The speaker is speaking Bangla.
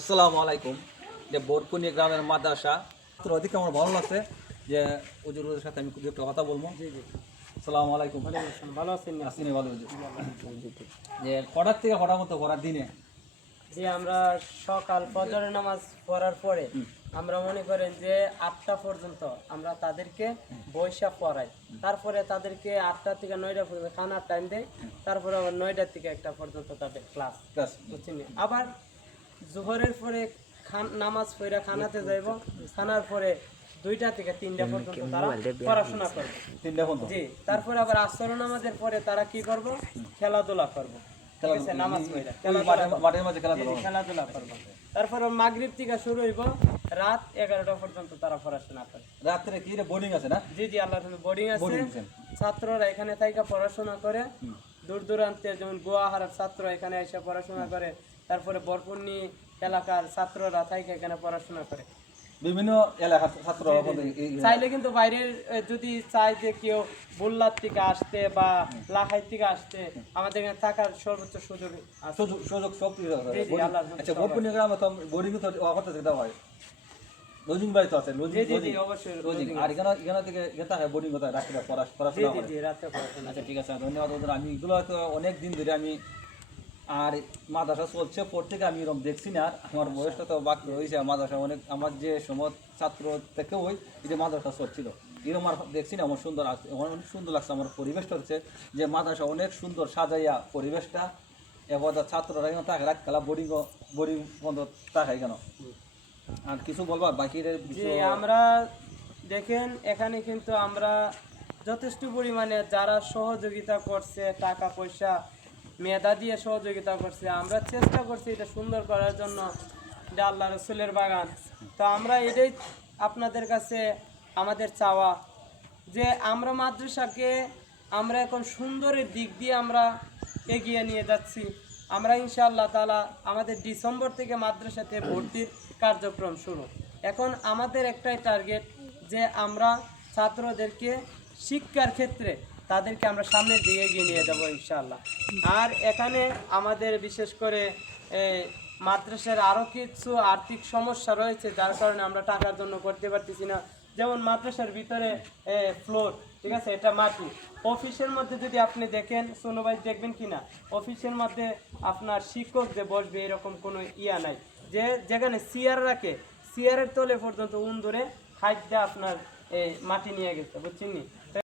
আসসালামু আলাইকুম। যে বোরকুনি গ্রামের মাদ্রাসা তো অধিক আমার ভালো লাগছে যে হুজুরের সাথে আমি একটা কথা বলবো। জি জি আসসালামু আলাইকুম। ভালো আছেন না? আসিনি ভালো হুজুর। যে কটার থেকে কটার মতো করার দিনে জি আমরা সকাল ফজরের নামাজ পড়ার পরে আমরা মনে করেন যে 8টা পর্যন্ত আমরা তাদেরকে বৈশা পড়াই। তারপরে তাদেরকে 8টা থেকে 9টা পর্যন্ত খানার টাইম দেয়। তারপরে আবার 9টা থেকে 1টা পর্যন্ত তাদের ক্লাস, ক্লাস বুঝছেন? আবার জোহরের পরে নামাজ পড়া খানাতে যাইব। খানার পরে 2টা থেকে 3টা পর্যন্ত তারা পড়াশোনা করবে। 3টা পর্যন্ত। জি, তারপরে আবার আসর নামাজের পরে তারা কি করব? খেলাধুলা করব। ঠিক আছে, নামাজ পড়া মাঠের মাঝে খেলাধুলা করবে। খেলাধুলা করব। তারপরে মাগরিব থেকে শুরু হইব, রাত 11টা পর্যন্ত তারা পড়াশোনা করে। রাত্রে কি রে বোর্ডিং আছে না? জি জি, আল্লাহর রহমতে বোর্ডিং আছে। বোর্ডিং আছে। ছাত্ররা এখানে থাইকা পড়াশোনা করে। দূর দূরান্তের যেমন গুয়াহারার ছাত্র এখানে এসে পড়াশোনা করে। তারপরে বরপুন্নি এলাকার ছাত্ররা থাইকা এখানে পড়াশোনা করে। বিভিন্ন এলাকার ছাত্ররা চাইলে কিন্তু বাইরের যদি চাই যে কেউ বুল্লার থেকে আসতে বা লাখাই থেকে আসতে, আমাদের এখানে থাকার সর্বোচ্চ সুযোগ আছে। সুযোগ সব কিছু আছে। জি জি, আল্লাহর রহমতে আচ্ছা, সব বোরকুনি গ্রামে তো বোর্ডিং তো অফার যেটা হয়। লজিং বাড়ি তো আছে। জি জি জি, অবশ্যই লজিং আর এখানে থেকে যেটা হয় বোর্ডিং কথা রাখতে জি পড়াশোনা জি করে। জি, রাতে পড়াশোনা। আচ্ছা ঠিক আছে, ধন্যবাদ হুজুর। আমি এগুলো হয়তো অনেক দিন ধরে আমি আর মাদ্রাসা চলছে পর থেকে আমি এরকম দেখছি না। আর আমার বয়সটা তো বাকি হয়েছে। মাদ্রাসা অনেক আমার যে সময় ছাত্র থেকে ওই যে মাদ্রাসা চলছিল এরকম আর দেখছি না। আমার সুন্দর আসছে, আমার অনেক সুন্দর লাগছে। আমার পরিবেশটা হচ্ছে যে মাদ্রাসা অনেক সুন্দর সাজাইয়া পরিবেশটা এবার ছাত্ররা এখানে থাকে রাত খেলা বোর্ডিং বন্ধ থাকে কেন আর কিছু বলবার বাকির জি, আমরা দেখেন এখানে কিন্তু আমরা যথেষ্ট পরিমাণে যারা সহযোগিতা করছে, টাকা পয়সা মেধা দিয়ে সহযোগিতা করছে, আমরা চেষ্টা করছি এটা সুন্দর করার জন্য। এটা আল্লাহ রসুলের বাগান। তো আমরা এটাই আপনাদের কাছে আমাদের চাওয়া যে আমরা মাদ্রাসাকে আমরা এখন সুন্দরের দিক দিয়ে আমরা এগিয়ে নিয়ে যাচ্ছি। আমরা ইনশাআল্লাহ তাআলা আমাদের ডিসেম্বর থেকে মাদ্রাসাতে ভর্তির কার্যক্রম শুরু। এখন আমাদের একটাই টার্গেট যে আমরা ছাত্রদেরকে শিক্ষার ক্ষেত্রে তাদেরকে আমরা সামনের দিকে এগিয়ে নিয়ে যাব ইনশাআল্লাহ। আর এখানে আমাদের বিশেষ করে মাদ্রাসার আরও কিছু আর্থিক সমস্যা রয়েছে, যার কারণে আমরা টাকার জন্য করতে পারতেছি না। যেমন মাদ্রাসার ভিতরে ফ্লোর, ঠিক আছে, এটা মাটি। অফিসের মধ্যে যদি আপনি দেখেন, সোনু ভাই দেখবেন কি না, অফিসের মধ্যে আপনার শিক্ষক যে বসবে এরকম কোনো ইয়া নাই। যেখানে চেয়ার রাখে, চেয়ারের তলে পর্যন্ত ধরে হাইট দিয়ে আপনার মাটি নিয়ে গেছে, বুঝছেন নি?